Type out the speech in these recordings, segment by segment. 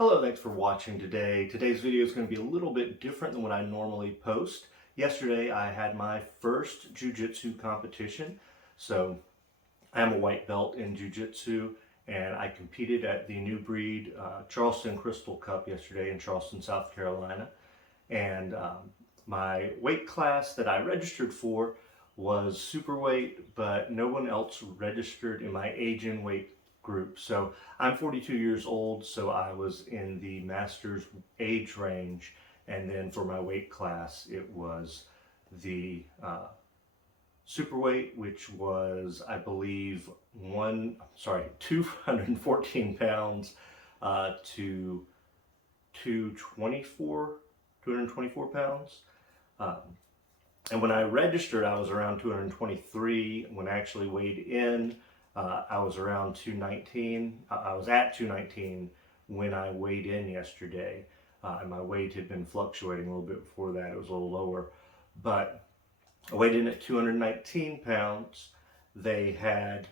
Hello, thanks for watching today. Today's video is going to be a little bit different than what I normally post. Yesterday I had my first Jiu-Jitsu competition. So I'm a white belt in Jiu-Jitsu and I competed at the Newbreed Charleston Crystal Cup yesterday in Charleston, South Carolina. And my weight class that I registered for was super weight, but no one else registered in my age and weight group. So I'm 42 years old, so I was in the master's age range, and then for my weight class it was the super weight, which was, I believe, 214 pounds to 224 pounds. And when I registered, I was around 223. When I actually weighed in, I was around 219. I was at 219 when I weighed in yesterday. And my weight had been fluctuating a little bit before that. It was a little lower. But I weighed in at 219 pounds. They had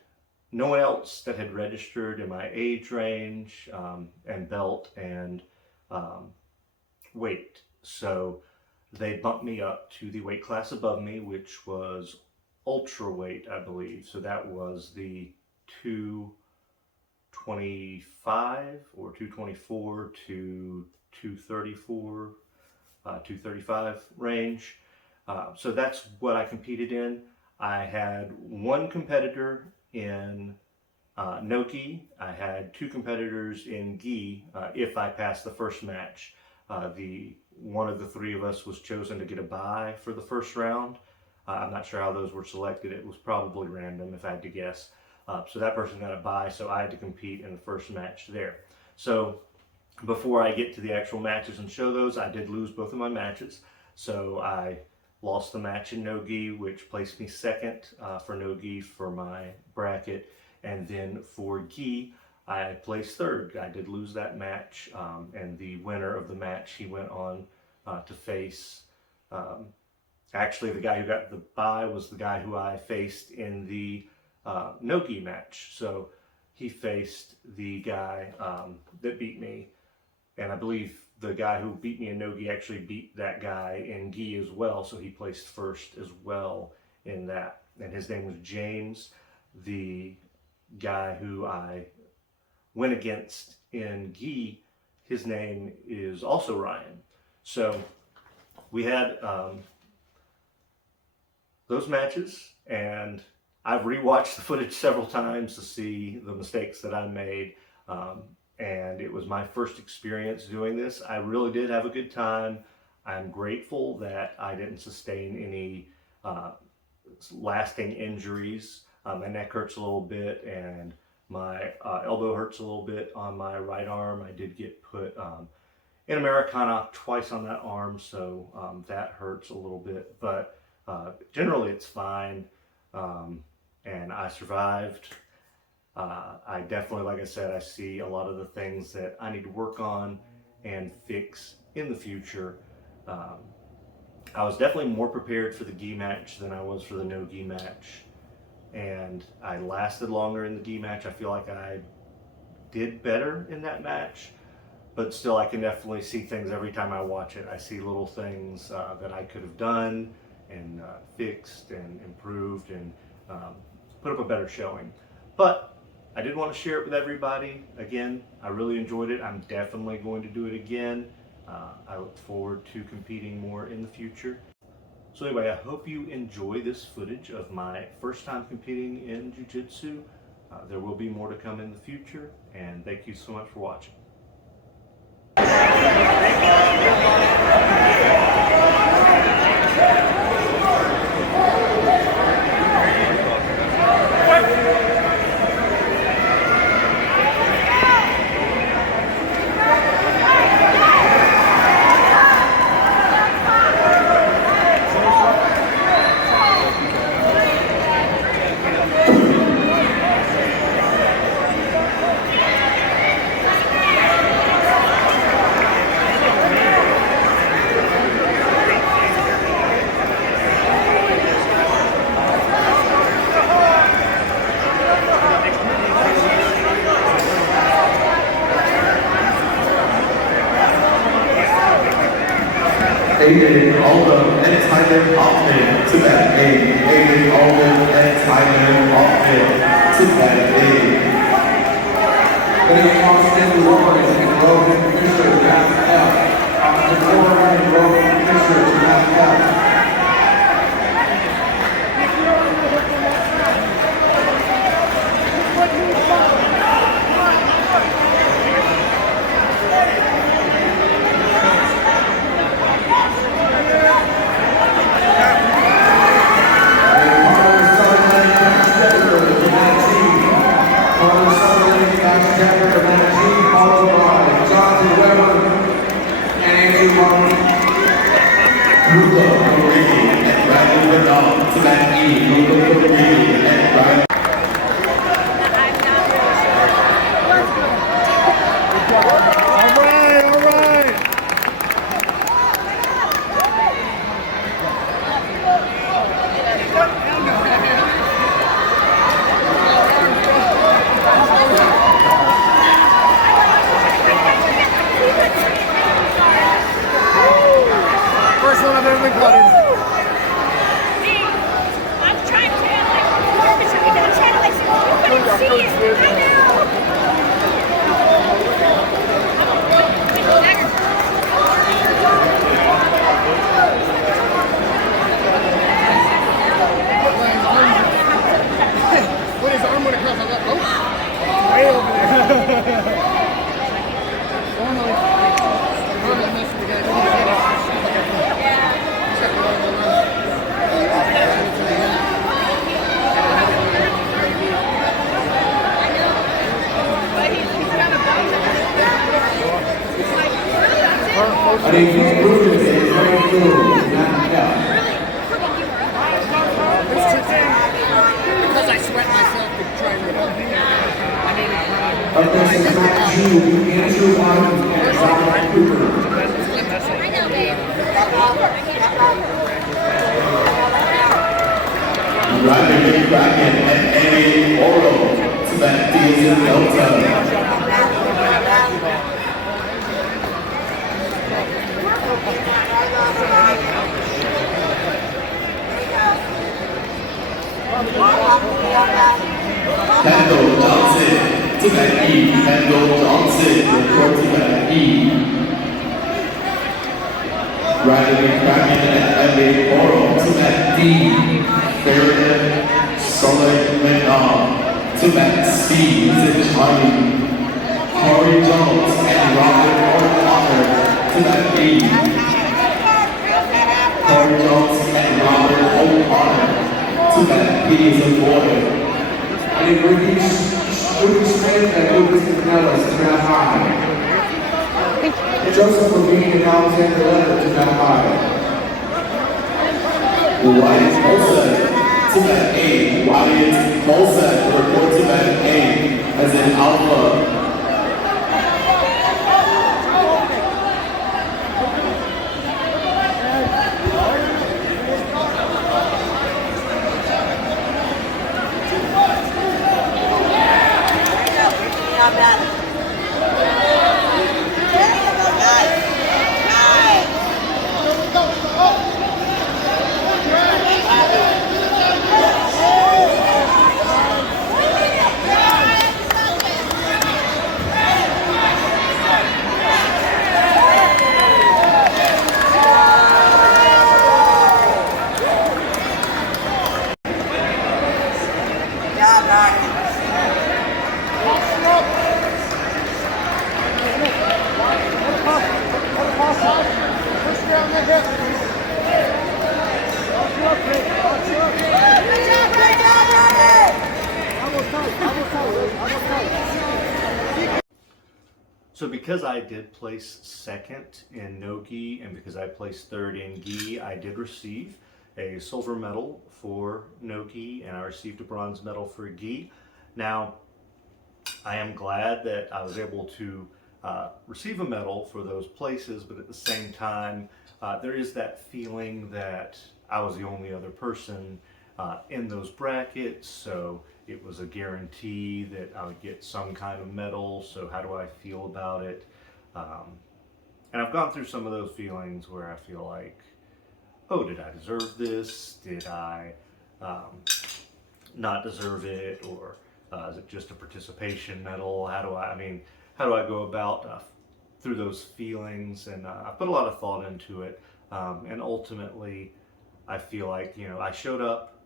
no one else that had registered in my age range and belt and weight. So they bumped me up to the weight class above me, which was ultra weight, I believe. So that was the 225 or 224 to 234, 235 range. So that's what I competed in. I had one competitor in nogi. I had two competitors in gi if I passed the first match. One of the three of us was chosen to get a bye for the first round. I'm not sure how those were selected. It was probably random if I had to guess. So that person got a bye, so I had to compete in the first match there. So before I get to the actual matches and show those, I did lose both of my matches. So I lost the match in no-gi, which placed me second for no-gi for my bracket. And then for gi, I placed third. I did lose that match, and the winner of the match, he went on to face, actually the guy who got the bye was the guy who I faced in the no-gi match. So he faced the guy that beat me, and I believe the guy who beat me in no-gi actually beat that guy in gi as well, so he placed first as well in that. And his name was James. The guy who I went against in gi, his name is also Ryan. So we had those matches, and I've rewatched the footage several times to see the mistakes that I made, and it was my first experience doing this. I really did have a good time. I'm grateful that I didn't sustain any lasting injuries. My neck hurts a little bit, and my elbow hurts a little bit on my right arm. I did get put in Americana twice on that arm, so that hurts a little bit, but generally it's fine, and I survived. I definitely, like I said, I see a lot of the things that I need to work on and fix in the future. I was definitely more prepared for the gi match than I was for the no-gi match, and I lasted longer in the gi match. I feel like I did better in that match, but still I can definitely see things every time I watch it. I see little things that I could have done and fixed and improved and put up a better showing. But I did want to share it with everybody. Again, I really enjoyed it. I'm definitely going to do it again. I look forward to competing more in the future. So anyway, I hope you enjoy this footage of my first time competing in Jiu-Jitsu. There will be more to come in the future, and thank you so much for watching. Aiden Alden and Tyler Hoffman to that aid. Aiden Alden and Tyler Hoffman to that aid. Then Austin Warren and Rowan Fisher to half out. Austin Warren and Rowan Fisher to half out. I think he's moving it, he's going through, not out. Because I sweat myself to try to Up next is Matt Andrew Martin and John Cooper. Ryder Bracken and Amy Oro to that Diesel Delta. Kendall Johnson to that E. Kendall Johnson report to that E. Riley Bracken and Emily Oro to that D. Farron Solomon to that C. To Charlie. Corey Jones and Robert O'Connor to that B. Corey Jones and Robert O'Connor to that P is a boy. I think Ricky Smith and Lucas Canellas to that high. Joseph Levine and Alexander Leonard to that high. Wyatt Molson to that A. Wyatt Molson report to that A as an alpha. So because I did place second in nogi and because I placed third in gi, I did receive a silver medal for nogi and I received a bronze medal for gi. Now, I am glad that I was able to receive a medal for those places, but at the same time, there is that feeling that I was the only other person in those brackets, so it was a guarantee that I would get some kind of medal. So how do I feel about it? And I've gone through some of those feelings where I feel like, oh, did I deserve this? Did I not deserve it? Or is it just a participation medal? How do I go about through those feelings? And I put a lot of thought into it. And ultimately, I feel like, I showed up,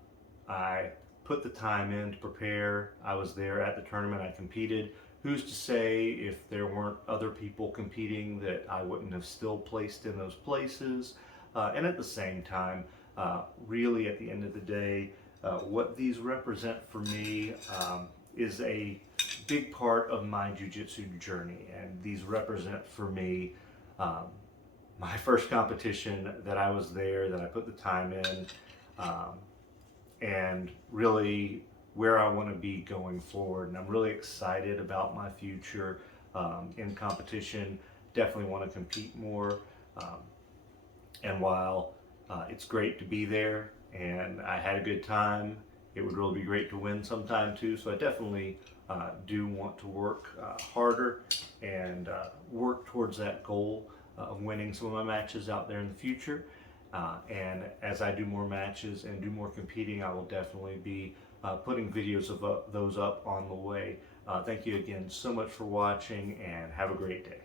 I put the time in to prepare, I was there at the tournament, I competed. Who's to say if there weren't other people competing that I wouldn't have still placed in those places? And at the same time, really at the end of the day, what these represent for me is a big part of my jiu-jitsu journey. And these represent for me my first competition, that I was there, that I put the time in, and really where I want to be going forward. And I'm really excited about my future in competition. Definitely want to compete more. And while it's great to be there and I had a good time, it would really be great to win sometime too. So I definitely do want to work harder and work towards that goal of winning some of my matches out there in the future. And as I do more matches and do more competing, I will definitely be putting videos of those up on the way. Thank you again so much for watching, and have a great day.